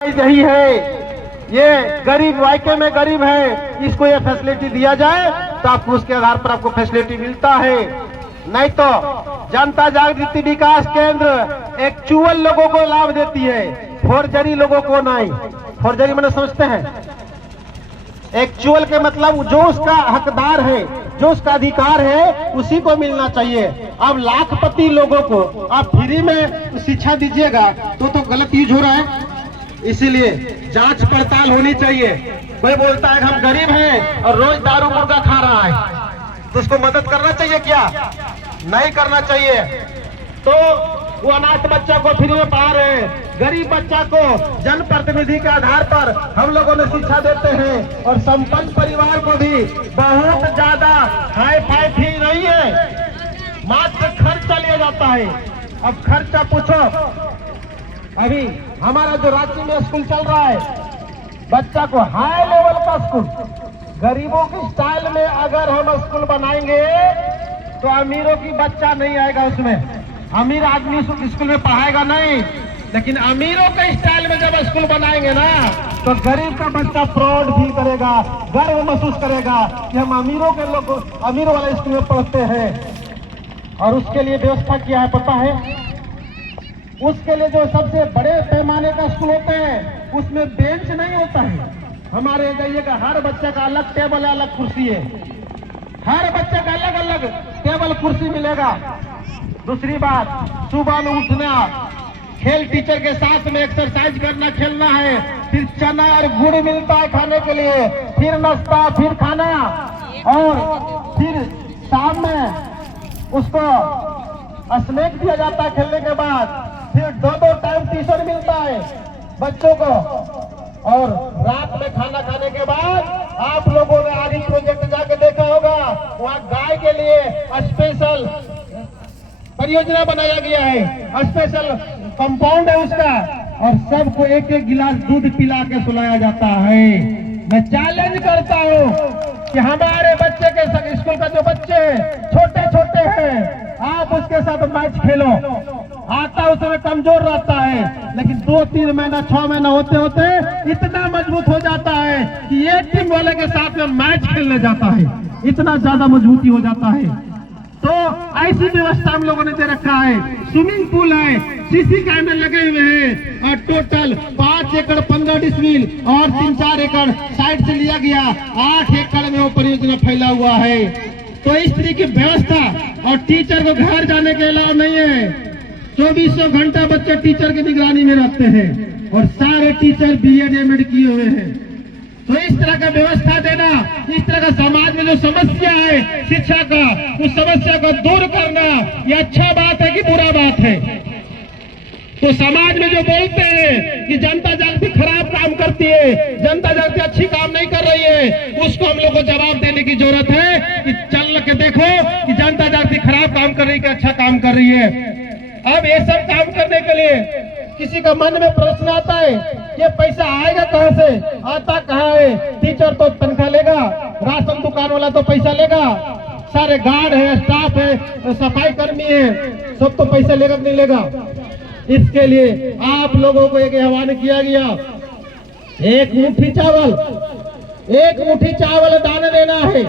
यही है, ये गरीब वाकई में गरीब है, इसको ये फैसिलिटी दिया जाए तो आपको उसके आधार पर आपको फैसिलिटी मिलता है। नहीं तो जनता जागृति विकास केंद्र एक्चुअल लोगों को लाभ देती है, फोर्जरी लोगों को नहीं। फोर्जरी मैंने समझते हैं, एक्चुअल के मतलब जो उसका हकदार है, जो उसका अधिकार है उसी को मिलना चाहिए। अब लाखपति लोगों को आप फ्री में शिक्षा दीजिएगा तो गलत यूज हो रहा है। इसीलिए जांच पड़ताल होनी चाहिए। कोई बोलता है हम गरीब हैं और रोज दारू मुर्गा खा रहा है तो उसको मदद करना चाहिए क्या? नहीं करना चाहिए। तो वो अनाथ बच्चा को फ्री में पढ़ा रहे हैं, गरीब बच्चा को जनप्रतिनिधि के आधार पर हम लोगों ने शिक्षा देते हैं। और संपन्न परिवार को भी बहुत ज्यादा हाई फाई फी नहीं है, मात्र खर्चा लिया जाता है। अब खर्चा पूछो, अभी हमारा जो रांची में स्कूल चल रहा है, बच्चा को हाई लेवल का स्कूल, गरीबों की स्टाइल में अगर हम स्कूल बनाएंगे तो अमीरों की बच्चा नहीं आएगा उसमें। अमीर आदमी स्कूल में पढ़ाएगा नहीं, लेकिन अमीरों के स्टाइल में जब स्कूल बनाएंगे ना तो गरीब का बच्चा प्राउड फील करेगा, गर्व महसूस करेगा कि हम अमीरों के लोग अमीरों वाले स्कूल में पढ़ते हैं। और उसके लिए व्यवस्था किया है पता है? उसके लिए जो सबसे बड़े पैमाने का स्कूल होते हैं उसमें बेंच नहीं होता है। हमारे जाइएगा, हर बच्चे का अलग टेबल है, अलग कुर्सी है, हर बच्चे का अलग अलग टेबल कुर्सी मिलेगा। दूसरी बात, सुबह में उठना, खेल टीचर के साथ में एक्सरसाइज करना, खेलना है, फिर चना और गुड़ मिलता है खाने के लिए, फिर नाश्ता, फिर खाना, और फिर शाम में उसको स्नैक दिया जाता है खेलने के बाद। फिर दो टाइम ट्यूशन मिलता है बच्चों को। और रात में खाना खाने के बाद आप लोगों ने आदि प्रोजेक्ट जाके देखा होगा, वहाँ गाय के लिए स्पेशल परियोजना बनाया गया है, स्पेशल कंपाउंड है उसका, और सबको एक एक गिलास दूध पिला के सुलाया जाता है। मैं चैलेंज करता हूँ कि हमारे बच्चे के स्कूल का जो बच्चे छोटे छोटे हैं, आप उसके साथ मैच खेलो, आता उसमें कमजोर रहता है, लेकिन 2-3 महीना 6 महीना होते होते इतना मजबूत हो जाता है कि एक टीम वाले के साथ में मैच खेलने जाता है, इतना ज्यादा मजबूती हो जाता है। तो ऐसी व्यवस्था हम लोगों ने दे रखा है। स्विमिंग पूल है, सीसी कैमरे लगे हुए हैं, और टोटल 5 एकड़ 15 डिसमिल और 3-4 एकड़ साइड से लिया गया, 8 एकड़ में वो परियोजना फैला हुआ है। तो इस तरह की व्यवस्था, और टीचर को घर जाने के अलावा नहीं है, 2400 घंटा बच्चे टीचर की निगरानी में रहते हैं, और सारे टीचर BEd MAd किए हुए हैं। तो इस तरह का व्यवस्था देना, इस तरह का समाज में जो समस्या है शिक्षा का, उस समस्या को दूर करना, ये अच्छा बात है कि बुरा बात है? तो समाज में जो बोलते हैं कि जनता जागृति खराब काम करती है, जनता जागृति अच्छी काम नहीं कर रही है, उसको हम लोग को जवाब देने की जरूरत है कि चल के देखो कि जनता जागृति खराब काम कर रही है कि अच्छा काम कर रही है। अब ये सब काम करने के लिए किसी का मन में प्रश्न आता है, ये पैसा आएगा कहाँ से? आता कहाँ है? टीचर तो तनख्वाह लेगा, राशन दुकान वाला तो पैसा लेगा, सारे गार्ड है, स्टाफ है, सफाई कर्मी है, सब तो पैसा लेगा नहीं लेगा। इसके लिए आप लोगों को एक आह्वान किया गया, एक मुट्ठी चावल दान देना है।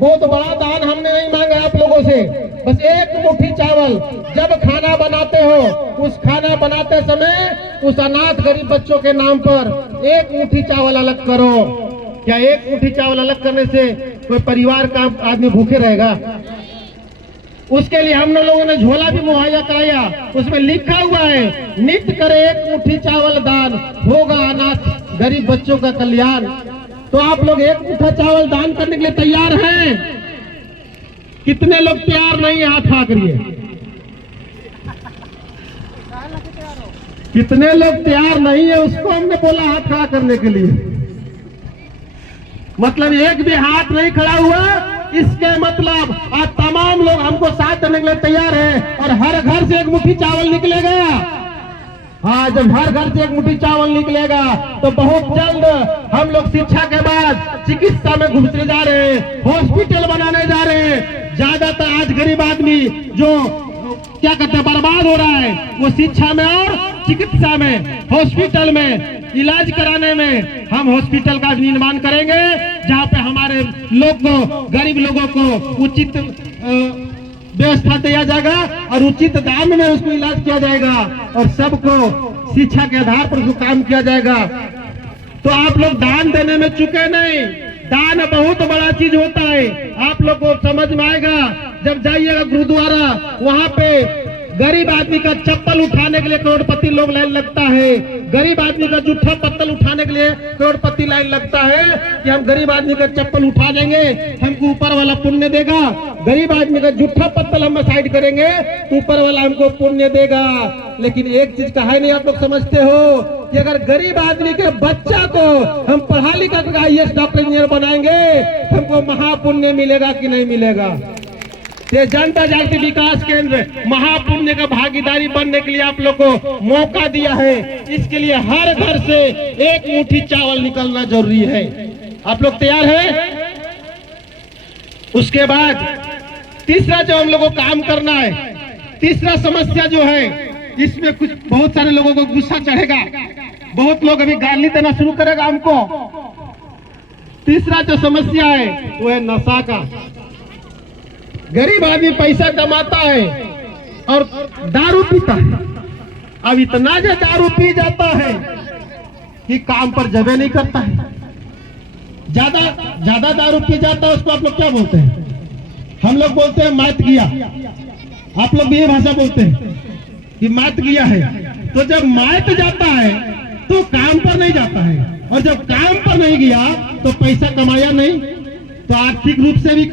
बहुत बड़ा दान हमने नहीं मांगा आप लोगों से, बस एक मुट्ठी चावल। जब खाना बनाते हो, उस खाना बनाते समय उस अनाथ गरीब बच्चों के नाम पर एक मुट्ठी चावल अलग करो। क्या एक मुट्ठी चावल अलग करने से कोई परिवार का आदमी भूखे रहेगा? उसके लिए हम लोगों ने झोला भी मुहैया कराया, उसमें लिखा हुआ है, नित्य करे एक मुट्ठी चावल दान, होगा अनाथ गरीब बच्चों का कल्याण। तो आप लोग एक मुट्ठा चावल दान करने के लिए तैयार हैं? कितने लोग तैयार नहीं है? हाथ खड़ा करिए। कितने लोग तैयार नहीं है? उसको हमने बोला हाथ खड़ा करने के लिए। मतलब एक भी हाथ नहीं खड़ा हुआ, इसके मतलब आज तमाम लोग हमको साथ देने के लिए तैयार है, और हर घर से एक मुट्ठी चावल निकलेगा। हाँ, जब हर घर से एक मुट्ठी चावल निकलेगा तो बहुत जल्द हम लोग शिक्षा के बाद चिकित्सा में घुसने जा रहे हैं, हॉस्पिटल बनाने जा रहे हैं। ज्यादातर आज गरीब आदमी जो क्या कहते हैं बर्बाद हो रहा है, वो शिक्षा में और चिकित्सा में, हॉस्पिटल में, इलाज कराने में हम हॉस्पिटल का निर्माण करेंगे, जहाँ पे हमारे लोग को, गरीब लोगों को उचित व्यवस्था दिया जाएगा और उचित दाम में उसको इलाज किया जाएगा और सबको शिक्षा के आधार पर उसको काम किया जाएगा। तो आप लोग दान देने में चुके नहीं, दान बहुत बड़ा चीज होता है, आप लोग को समझ में आएगा जब जाइएगा गुरुद्वारा, वहाँ पे गरीब आदमी का चप्पल उठाने के लिए करोड़पति लोग लाइन लगता है, गरीब आदमी का जूठा पत्तल उठाने के लिए करोड़पति लाइन लगता है कि हम गरीब आदमी का चप्पल उठा देंगे, हमको ऊपर वाला पुण्य देगा, गरीब आदमी का जूठा पत्तल हम साइड करेंगे तो ऊपर वाला हमको पुण्य देगा। लेकिन एक चीज का है नहीं, आप लोग समझते हो कि अगर गरीब आदमी के बच्चा को हम पढ़ा लिखा कर IAS डॉक्टर इंजीनियर बनाएंगे हमको महापुण्य मिलेगा कि नहीं मिलेगा? ये जनता जागृति विकास केंद्र महापुण्य का भागीदारी बनने के लिए आप लोग को मौका दिया है। इसके लिए हर घर से एक मुट्ठी चावल निकलना जरूरी है। आप लोग तैयार हैं? उसके बाद तीसरा जो हम लोग को काम करना है, तीसरा समस्या जो है, इसमें कुछ बहुत सारे लोगों को गुस्सा चढ़ेगा, बहुत लोग अभी गाली देना शुरू करेगा हमको। तीसरा जो समस्या है वो है नशा का। गरीब आदमी पैसा कमाता है और दारू पीता है। अब इतना जो दारू पी जाता है कि काम पर जबे नहीं करता है। ज्यादा दारू पी जाता है, उसको आप लोग क्या बोलते हैं? हम लोग बोलते हैं मात गया। आप लोग भी ये भाषा बोलते हैं कि मात गया है। तो जब मात जाता है तो काम पर नहीं जाता है, और जब काम पर नहीं गया तो पैसा कमाया नहीं, तो आर्थिक रूप से भी